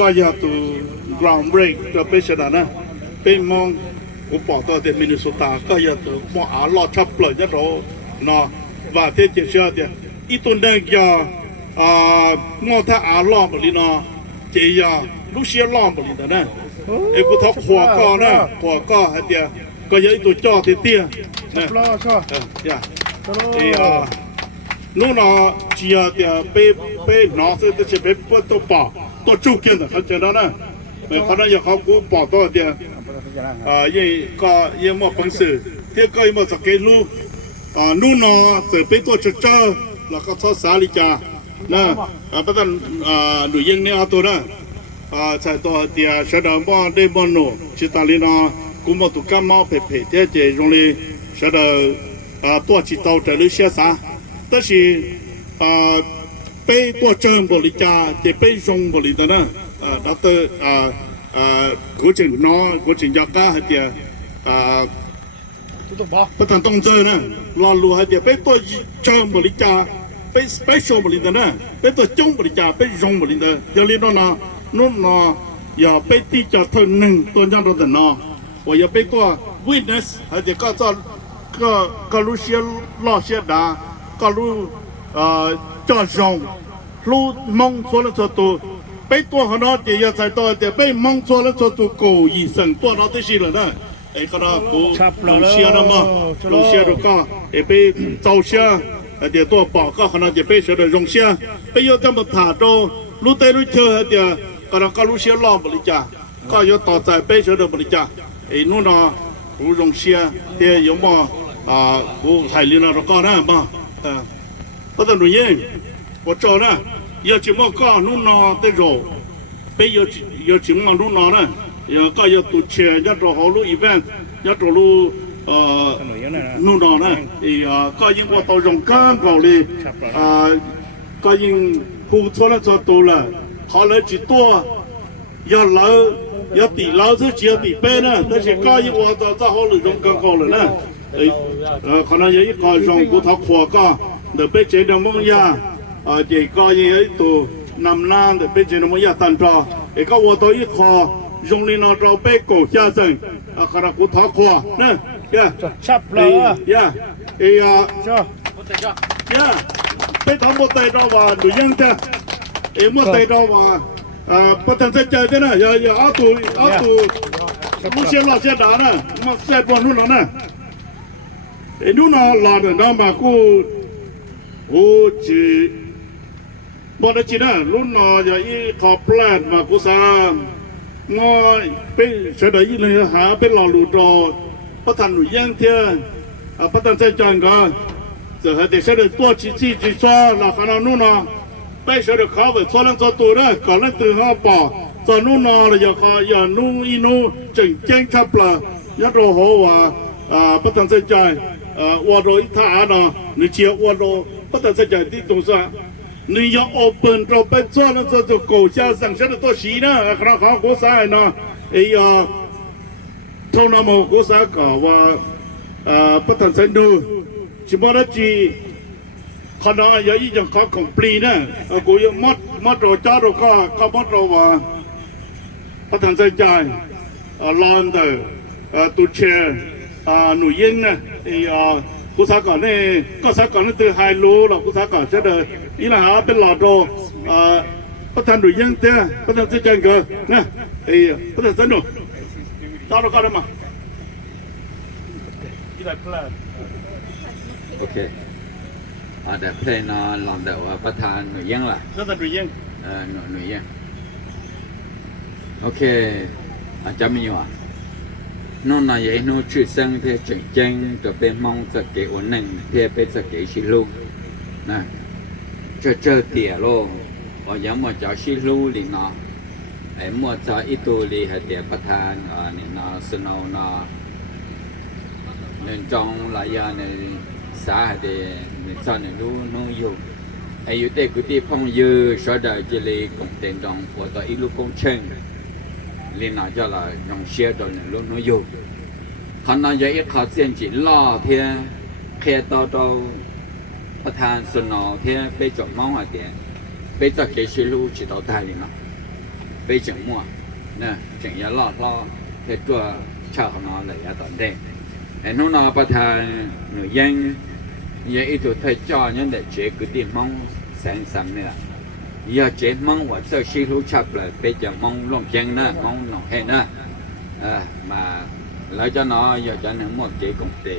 ก็อยากตัว ground break จะไปเสด็จนะเป็นมองกูบอกตัวเด็กมินนิโซตาก็อยากตัวมองอาลอชับเปลือยจะรอเนาะว่าเที่ยวเชื่อเดียอีตัวเด็กยามองถ้าอาลอบบริเนาะเจียลูกเชียลอบบริเนาะนะไอ้กูทักหัวก้อนะหัวก้อเดียก็อยากตัวจ่อเตี้ยนะ รอชอบ อย่าไอ้นู่นน่ะเจียเดียไปน้องซึ่งจะไปเปิดตัวป่าตัวจุกเกินนะเขาเจอแล้วนะเขาเนี่ยเขากูป่าตัวเดียยังก็ยังมาปังสื่อเที่ยวก็ยังมาสังเกตลูกนู่นน่ะเสร็จไปตัวเจ้าแล้วก็ทอดสาลิกานะประธานหนุ่ยยังเนี่ยเอาตัวนะใส่ตัวเดียเสด็จบ้านได้บ้านโน่ชิตาลีนากูมาตุกกันมาเพ่ๆเที่ยวเจรงเลยเสด็จตัวจิตเอาแต่เรื่องเสียสาแต่是被ตัวเจิมบริจาจะไปยงบริจานะดัตเตอร์กูจึงน้อกูจึงยากาให้เดียประธานต้องเจอนะรอรัวให้เดียไปตัวเจิมบริจาไปสเปเชียลบริจานะไปตัวจงบริจาไปยงบริจาอย่าเรียนนะนู่นนะอย่าไปตีจากเธอหนึ่งตัวยันเราแต่นะว่าอย่าไปตัว witness ให้เดียก็จะก็รู้เสียล่อเสียดาก็รู้จ่อจงรู้มองส่วนละตัวไปตัวขนาดเดียวใส่ตัวเดียวไปมองส่วนละตัวกูอีสังตัวเราได้สิเลยนะไอ้ขนาดกูลงเชียร์นะมั้งลงเชียร์ดูก็ไอ้ไปเจ้าเชียร์เดี๋ยวตัวบอกก็ขนาดจะไปเชียร์ลงเชียร์ไปยอดจำมาถ่าโตรู้แต่รู้เชื่อเดี๋ยวก็รู้เชียร์ล้อบริจาก็ยอดต่อใจไปเชียร์บริจาไอ้นู่นนะรู้ลงเชียร์เดี๋ยวยังมากูไทยลีน่าเราก็นะมาเพราะฉะนั้นเนี่ย我找呢，要怎么搞弄那的肉，被要怎么弄那呢？要搞要多钱，要找好路一般，要找路弄那呢，搞因我到用干搞的，搞因付出了做多了，好了几多，要老要比老子就要比白呢，但是搞因我到好了用干搞了呢，可能有一个用不他扩搞，那被这的梦呀。chỉ coi như ấy tụ nằm nan để bên trên nó mới tàn trò để có vô tới ít kho dùng lên nó trâu bê cổ cha dần khả năng cũng tháo kho nè yeah chắp lỡ yeah thì cho yeah bê tháo một tay đâu vào đủ dân thế em một tay đâu vào bắt đầu sẽ chơi thế này giờ áo tù muốn xe lọt xe đá nè mà xe bọn nó nè để nó lọt được đó mà cô chỉบอกได้จีน่ะรุ่นนออย่าอีขอแปลดมากุศลงอยเป็นเฉยๆเลยหาเป็นหล่อหลุดรอพระท่านหนุ่ยย่างเทียพระท่านใจจังก็จะให้เด็กเฉยๆตัวชี้ซ้อหลักขนาดนู่นนอไปเฉยๆเขาไปซ้อเรื่องซ้อตัวได้ก่อนเรื่องตื่นห้าป่อตอนนู่นนอเลยอย่านุ่งอีนู่จึงแจ้งขับปลายัดโรโหว่าพระท่านใจใจวัวโดยท่าเนาะหรือเชียววัวโดพระท่านใจใจที่ตรงซะ你要 open เราไป做了这就狗下上下的多些呢，可能好国赛呢，哎呀，从那么国赛搞哇，不谈程度，只不过是可能有一种考 complete 呢，กูยังมัดเราจ้าเราก็มัดเราว่า不谈ใจใจ，land ตัวเชียหนุ่ยยิงนะไอ้กูสาก่อนนี่ก็สาก่อนนี่ตัวไฮโลหรอกกูสาก่อนเสด็จอีหล่าเป็นหลอดโดประธานหนุ่ยยังเต้ประธานเจ้าจังเกอนะไอ้ประธานสนุกตอนเราก็ได้มาที่ไหนเพลนโอเคแต่เพลงนอนหลังเดี๋ยวประธานหนุ่ยยังล่ะประธานหนุ่ยยังหนุ่ยยังโอเคอาจารย์มีว่ะนู่นน่ะยัยนู่นชื่อเสียงเพื่อเจ๋งๆจะเป็นมองสเกลหนึ่งเพื่อเป็นสเกลชิลูนะเจอเตี่ยโลว่ายังมาจากชิลูลีน่ะไอ้มาจากอิตูลีให้เตี่ยประธานนี่น่ะสโนว์น่ะเงินจองหลายอย่างในสาเหตุในตอนนี้นู้อยู่ไอ้ยุติกุฏิพงยือชดาจิลีกงเต็นจองปวดต่ออีลูกกงเชิงลีน่าจะละยองเชียร์ตอนนี้นู้อยู่ขณะยังอีกขาเสียงจีล่อเพียแค่ต่อประธานสนอเพียไปจบมองอะไรไปจากเกชิลูจิตเอาได้เลยนะไป ไปจังมั่วนะจังยาล่อเทตัวชาวเขานอนเลยยาตอนเด็กไอ้น้องนอประธานหนูยังอีตัวไทยจอยังได้เจ๊กุฏิมองแสงสามเนี่ยอย่าเจ๊มองว่าเจ้าชีรู้ชับเลยไปจังมองลงจังนะมองหนองให้นะมาแล้วcho nó giờ cho nó một cái công ty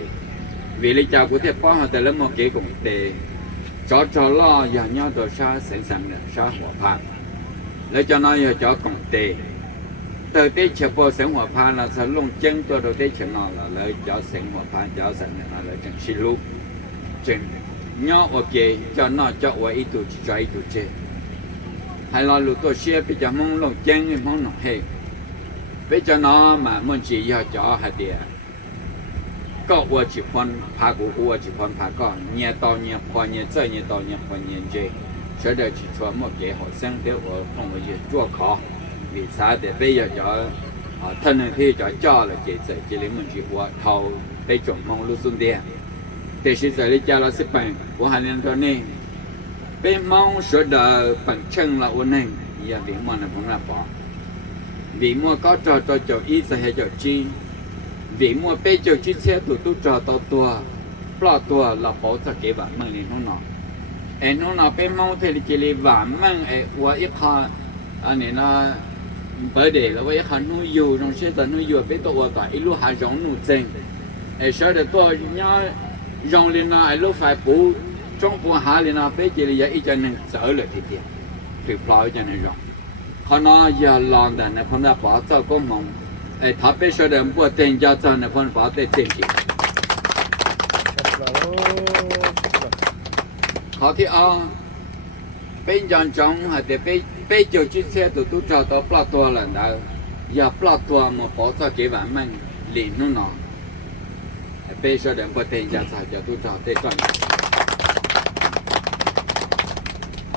vì lý do của thế bao họ tại là một cái công ty cho lo giờ nhau đồ sa sẵn sàng là sa hỏa phan lấy cho nó giờ cho công ty từ cái chợ bộ sẵn hỏa phan là sẽ lông chân tôi đầu tiên chợ nó là lấy cho sẵn hỏa phan cho sẵn là lấy chẳng xí lúc chừng nhau ok cho nó cho qua ít tuổi cho ít tuổi chơi hay là lúc tôi xe bây giờ mong lông chân mong nó hay bây giờ nó mà muốn chỉ cho hạt địa có qua chỉ phân phá của qua chỉ phân phá có nhẹ to nhẹ phò nhẹ chơi nhẹ to nhẹ phò nhẹ chơi sau đó chỉ cho một cái họ sinh để họ không có gì chua khó vì sao để bây giờ cho thân thì cho là chỉ lấy mình chỉ qua thầu để trồng mong lưu xuân địa để chỉ giờ đi cho nó xếp bằng của hai nhân đó này bên mong số đời bằng chân là ổn định giờ việc mà nó cũng là bỏ vì mua có trò ít sẽ hay trò chi vì mua bây giờ chi xe tụ trò tua tua là bỏ ra cái bản măng này không nọ em nó nào bên mong thì chỉ lấy bản măng em qua ít ha anh này nó bởi để là với hắn nuôi dù trong xe tận nuôi dù bên tụ tại ít lúc hạ giống nụ chân em sợ được tôi nhớ dòng lên nào em lúc phải bù trong bù hạ lên nào bên chỉ lấy ít cho nên sợ là thì thì plau cho nên rồi họ nói giờ làm đàn này phong đã bảo cho công mongไอ้ทับไปช่วยเดิมปวดเต็งยาจันในคนฟ้าเต็งจริงเขาที่เอาเป็นยันจังหาแต่ไปเจอชิ้นเสียตัวตู้เจ้าตัวปลาตัวหลังดาวอย่าปลาตัวมาพอจะเก็บไว้มันหลีนู่นน่ะไปช่วยเดิมปวดเต็งยาจันจะตู้เจ้าเต็งจัน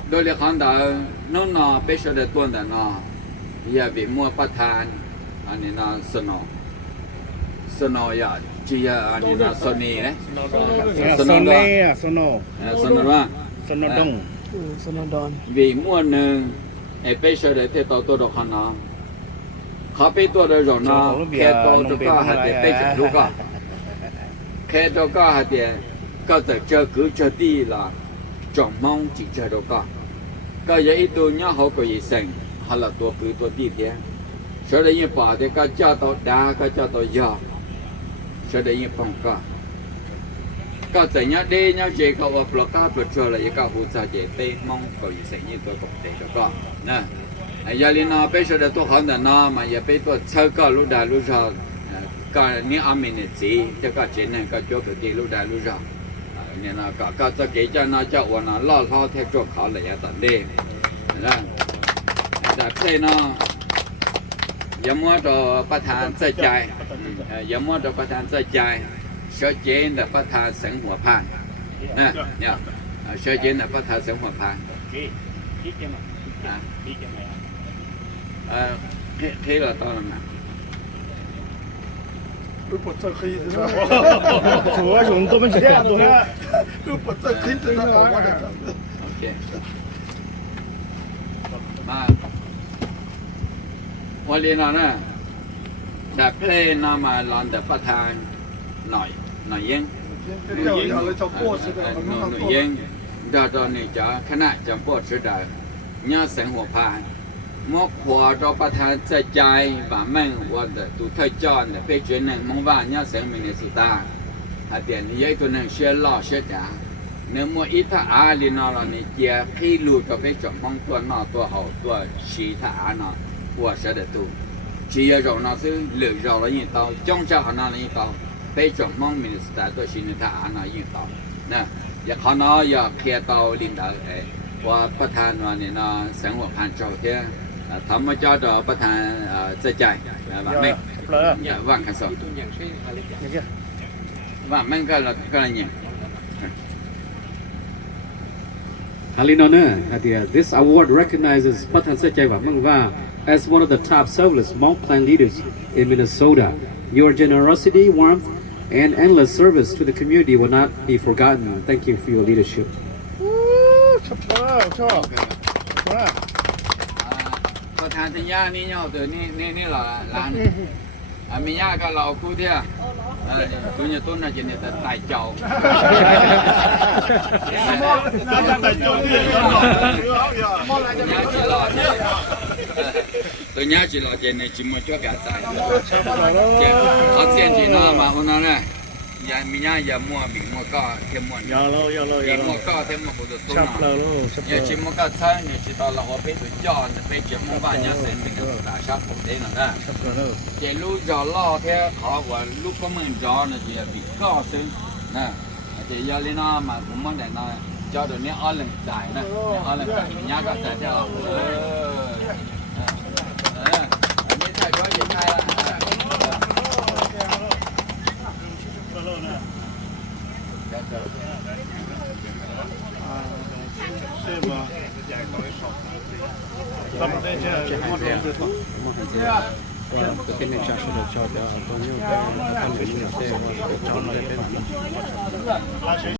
โดยเรื่องของดาวนู่นน่ะไปช่วยเดิมตัวนั้นน่ะอย่าไปมัวประทานอันนี้น่าสนอยาจีอันนี้น่าสนีนะสนว่าสนดงสนดอนวีม้วนหนึ่งไอ้ไปเฉยๆที่ตัวดอกขนาเขาไปตัวเดียวนะแค่ตัวก็หาแต่ไปจับลูกก็แค่ตัวก็หาแต่ก็จะเจอคือเจอดีละจ่องมองจีเจอตัวก็ยังอีตัวเนี้ยเขาก็ยิ่งเซ็งหาละตัวคือตัวดีเพี้ยsau đây như bảo thì các cha tao đá các cha tao già sau đây như phong các trẻ nhá đi nhá chị cậu ở block các block chơi là những các phụ gia chị tây mong cậu gì sẽ như tôi cũng để cho con nè giờ lên nó bây giờ tôi hỏi là nó mà giờ bây tôi chơi các lúc đài lúc giờ các những anh mình gì cho các chị này các chỗ cái lúc đài lúc giờ nên là các cho cái cho nó cho nó lo theo chỗ khó là giờ tận đi nè đặt đây nó giờ mua đồ bắt thang sai chạy giờ mua đồ bắt thang sai chạy sở chế là bắt thang sáng hỏa phan nè nhá sở chế là bắt thang sáng hỏa phan thế là to lắm nè cứ bật ra khí thế nào chúa chúng tôi mới chỉ tôi cứ bật ra khí thế nào ok màวันนี้นะแต่เพลงน่ามาลอนแต่ประธานหน่อยยังหน่อยยังดาวตอนนี้จะคณะจำปวดสุดาเนี่ยแสงหัวพานมกหัวตัวประธานใจว่าแม่งวันแต่ตัวเธอจอนแต่ไปเจอหนึ่งมองว่าเนี่ยแสงมีในสุดาอาเดียนยัยตัวหนึ่งเชื่อล่อเชื่อจ๋าเนื้อมัวอีท่าอาลีนอเราเนี่ยเจียพี่ลูก็ไปจอมมองตัวนอตัวเขาตัวชีท่าอาเนาะ我晓得多，只要让那是留绕了引导，讲家那了引导，被中蒙民时代都是他安那引导，那也看到要看到领导哎，我ประธานวันนี้นะ生活盘照片，他们叫做ประธาน在ใจว่าไม่อย่าว่างกันสองว่ามันก็เนี่ย Halinona, this award recognizes Patan Sechai Mangwa as one of the top selfless Mount Clan leaders in Minnesota. Your generosity, warmth, and endless service to the community will not be forgotten. Thank you for your leadership. ชอบ ประธานที่ย่านี่ย่อตัวนี่เหรอร้านมีย่าก็เราคู่เที่ยกูจะต้นน่ะจะเนี่ยแต่ตายเจ้า แต่โจมตีก็หลอก nhá chỉ lo chứ tôi nhá chỉ lo chuyện này chỉ một chỗ cả tại ở trên chỉ nó mà hôm nay nè giờ mình nhá giờ mua bị mua co thêm mua bị mua co thêm một bộ đồ tốt nào giờ chỉ mua co thay này chỉ tao là họ biết tôi cho để biết chỉ mua bao nhiêu tiền mình được đã sắp một đến rồi đó chỉ lúc giờ lo theo họ và lúc có mình giờ là chỉ bị co xíu nè chỉ giờ lên nó mà cũng muốn để nó cho tụi nó ăn lần dài nè ăn lần dài mình nhá có dài theo mình chạy có gì hay là cái tên này chắc sẽ được cho tôi nhiều cái con người như thế mà cho nó lên